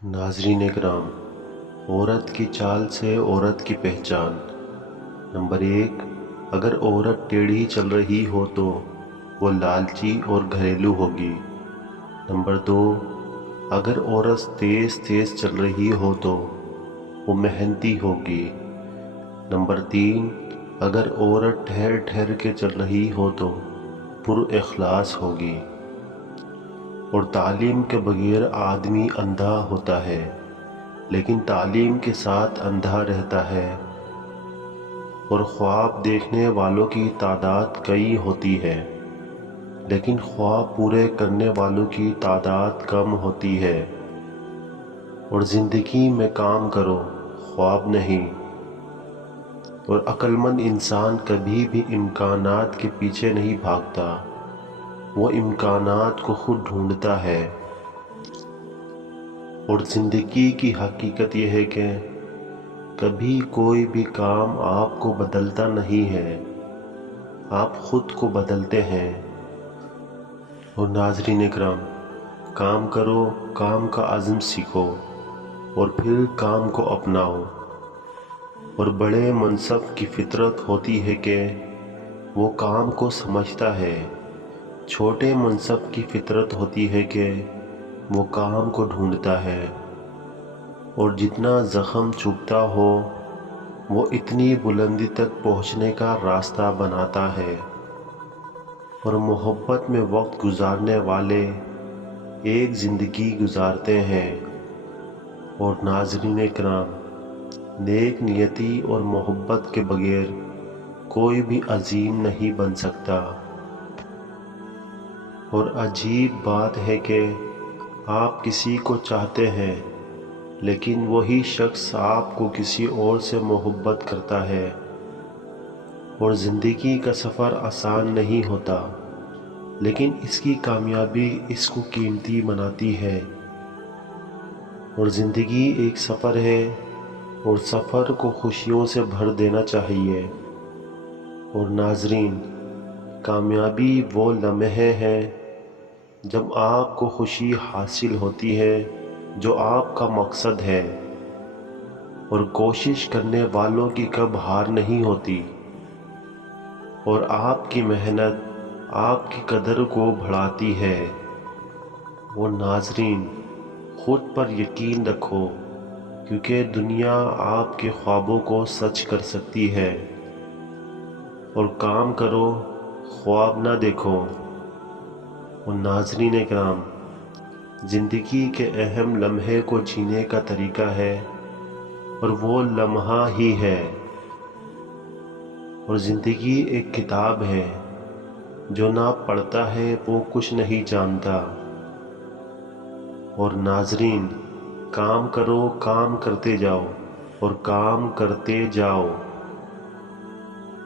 नाज़रीन इकराम, औरत की चाल से औरत की पहचान। नंबर 1, अगर औरत टेढ़ी चल रही हो तो वो लालची और घरेलू होगी। नंबर 2, अगर औरत तेज़ तेज़ चल रही हो तो वो मेहनती होगी। नंबर 3, अगर औरत ठहर ठहर के चल रही हो तो पुर-इख़लास होगी। और तालीम के बगैर आदमी अंधा होता है, लेकिन तालीम के साथ अंधा रहता है। और ख्वाब देखने वालों की तादाद कई होती है, लेकिन ख्वाब पूरे करने वालों की तादाद कम होती है। और ज़िंदगी में काम करो, ख्वाब नहीं। और अक्लमंद इंसान कभी भी इम्कानात के पीछे नहीं भागता, वो इम्कानात को खुद ढूंढता है। और ज़िंदगी की हकीकत यह है कि कभी कोई भी काम आपको बदलता नहीं है, आप खुद को बदलते हैं। और नाज़रीन इकराम, काम करो, काम का अज़्म सीखो और फिर काम को अपनाओ। और बड़े मनसब की फितरत होती है कि वो काम को समझता है, छोटे मनसब की फितरत होती है कि वो काम को ढूंढता है। और जितना ज़ख्म चुभता हो वो इतनी बुलंदी तक पहुँचने का रास्ता बनाता है। और मोहब्बत में वक्त गुजारने वाले एक ज़िंदगी गुजारते हैं। और नाज़रीन इकराम, नेक नियति और मोहब्बत के बगैर कोई भी अजीम नहीं बन सकता। और अजीब बात है कि आप किसी को चाहते हैं, लेकिन वही शख्स आपको किसी और से मोहब्बत करता है। और ज़िंदगी का सफ़र आसान नहीं होता, लेकिन इसकी कामयाबी इसको कीमती बनाती है। और ज़िंदगी एक सफ़र है, और सफ़र को खुशियों से भर देना चाहिए। और नाज़रीन, कामयाबी वो लम्हे हैं जब आपको खुशी हासिल होती है जो आपका मकसद है। और कोशिश करने वालों की कब हार नहीं होती। और आपकी मेहनत आपकी कदर को बढ़ाती है। और नाज़रीन, खुद पर यकीन रखो, क्योंकि दुनिया आपके ख्वाबों को सच कर सकती है। और काम करो, ख्वाब ना देखो। और नाज़रीन इकराम, ज़िंदगी के अहम लम्हे को जीने का तरीका है, और वो लम्हा ही है। और ज़िंदगी एक किताब है, जो ना पढ़ता है वो कुछ नहीं जानता। और नाज़रीन, काम करो, काम करते जाओ और काम करते जाओ।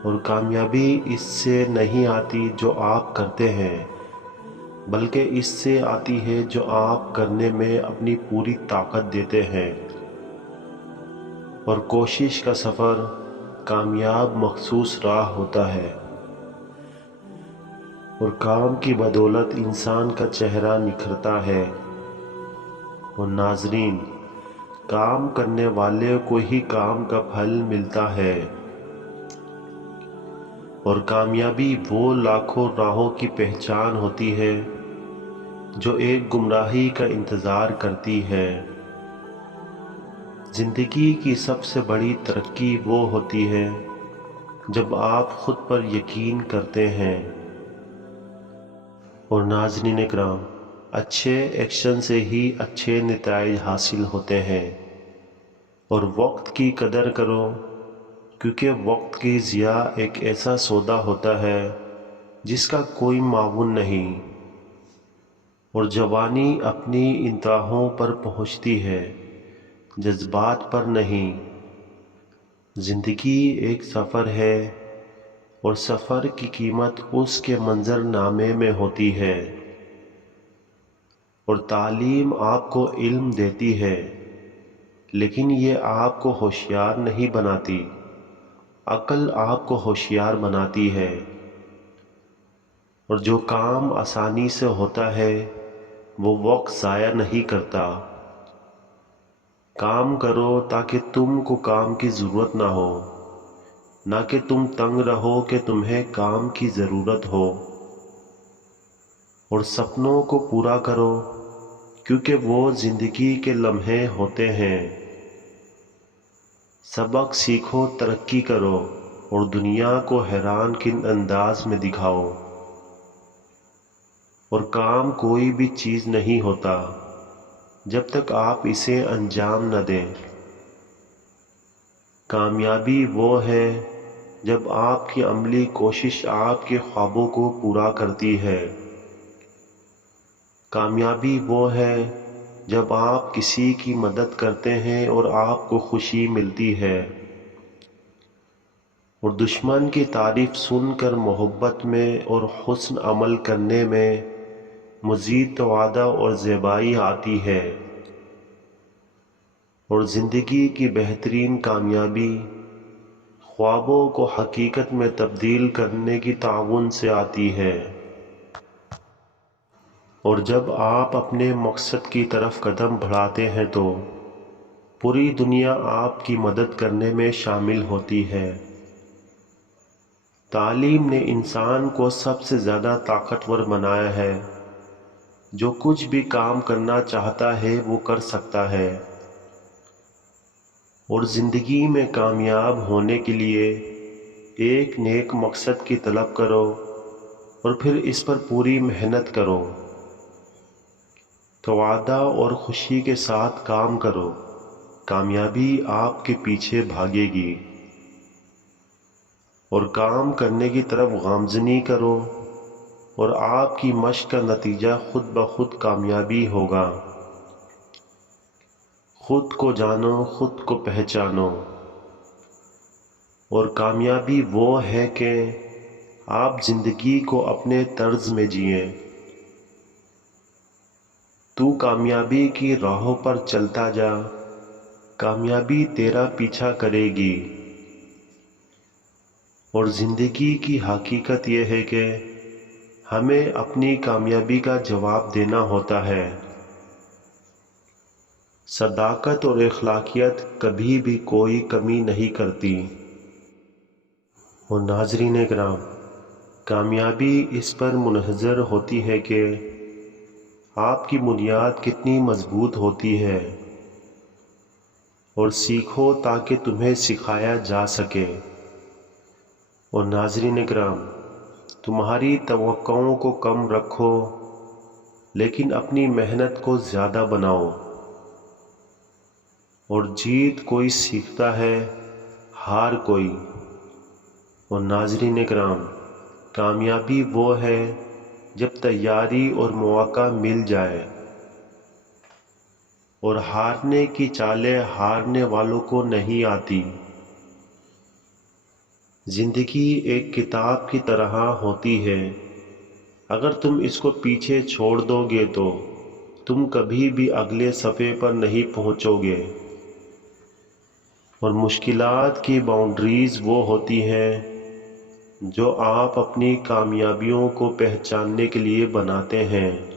और कामयाबी इससे नहीं आती जो आप करते हैं, बल्कि इससे आती है जो आप करने में अपनी पूरी ताकत देते हैं। और कोशिश का सफ़र कामयाब मखसूस राह होता है। और काम की बदौलत इंसान का चेहरा निखरता है। और नाज़रीन, काम करने वाले को ही काम का फल मिलता है। और कामयाबी वो लाखों राहों की पहचान होती है जो एक गुमराही का इंतज़ार करती है। ज़िंदगी की सबसे बड़ी तरक्की वो होती है जब आप खुद पर यकीन करते हैं। और नाज़रीन इकराम, अच्छे एक्शन से ही अच्छे नताइज हासिल होते हैं। और वक्त की कदर करो, क्योंकि वक्त की ज़िया एक ऐसा सौदा होता है जिसका कोई मावून नहीं। और जवानी अपनी इंतहाओं पर पहुँचती है, जज्बात पर नहीं। ज़िंदगी एक सफ़र है, और सफ़र की कीमत उसके मंज़रनामे में होती है। और तालीम आपको इल्म देती है, लेकिन ये आपको होशियार नहीं बनाती। अक्ल आपको होशियार बनाती है। और जो काम आसानी से होता है वो वक्त ज़ाया नहीं करता। کام کرو تاکہ تم کو کام کی ضرورت نہ ہو، نہ کہ تم تنگ رہو کہ تمہیں کام کی ضرورت ہو۔ اور سپنوں کو پورا کرو کیونکہ وہ زندگی کے لمحے ہوتے ہیں۔ سبق سیکھو، ترقی کرو اور دنیا کو حیران کن انداز میں دکھاؤ۔ اور کام کوئی بھی چیز نہیں ہوتا جب تک آپ اسے انجام نہ دیں۔ کامیابی وہ ہے جب آپ کی عملی کوشش آپ کے خوابوں کو پورا کرتی ہے۔ کامیابی وہ ہے جب آپ کسی کی مدد کرتے ہیں اور آپ کو خوشی ملتی ہے۔ اور دشمن کی تعریف سن کر محبت میں اور حسن عمل کرنے میں مزید توادع اور زیبائی آتی ہے۔ اور زندگی کی بہترین کامیابی خوابوں کو حقیقت میں تبدیل کرنے کی تعاون سے آتی ہے۔ اور جب آپ اپنے مقصد کی طرف قدم بڑھاتے ہیں تو پوری دنیا آپ کی مدد کرنے میں شامل ہوتی ہے۔ تعلیم نے انسان کو سب سے زیادہ طاقتور بنایا ہے۔ جو کچھ بھی کام کرنا چاہتا ہے وہ کر سکتا ہے۔ اور زندگی میں کامیاب ہونے کے لیے ایک نیک مقصد کی طلب کرو اور پھر اس پر پوری محنت کرو۔ تواضع اور خوشی کے ساتھ کام کرو، کامیابی آپ کے پیچھے بھاگے گی۔ اور کام کرنے کی طرف گامزنی کرو اور آپ کی مشق کا نتیجہ خود بخود کامیابی ہوگا۔ خود کو جانو، خود کو پہچانو۔ اور کامیابی وہ ہے کہ آپ زندگی کو اپنے طرز میں جئیں۔ تو کامیابی کی راہوں پر چلتا جا، کامیابی تیرا پیچھا کرے گی۔ اور زندگی کی حقیقت یہ ہے کہ ہمیں اپنی کامیابی کا جواب دینا ہوتا ہے۔ صداقت اور اخلاقیات کبھی بھی کوئی کمی نہیں کرتی۔ اور ناظرین کرام، کامیابی اس پر منحصر ہوتی ہے کہ آپ کی بنیاد کتنی مضبوط ہوتی ہے۔ اور سیکھو تاکہ تمہیں سکھایا جا سکے۔ اور ناظرین کرام، تمہاری توقعوں کو کم رکھو لیکن اپنی محنت کو زیادہ بناؤ۔ اور جیت کوئی سیکھتا ہے، ہار کوئی۔ اور ناظرین کرام، کامیابی وہ ہے جب تیاری اور مواقع مل جائے۔ اور ہارنے کی چالیں ہارنے والوں کو نہیں آتی۔ زندگی ایک کتاب کی طرح ہوتی ہے، اگر تم اس کو پیچھے چھوڑ دو گے تو تم کبھی بھی اگلے صفحے پر نہیں پہنچو گے۔ اور مشکلات کی باؤنڈریز وہ ہوتی ہیں جو آپ اپنی کامیابیوں کو پہچاننے کے لیے بناتے ہیں۔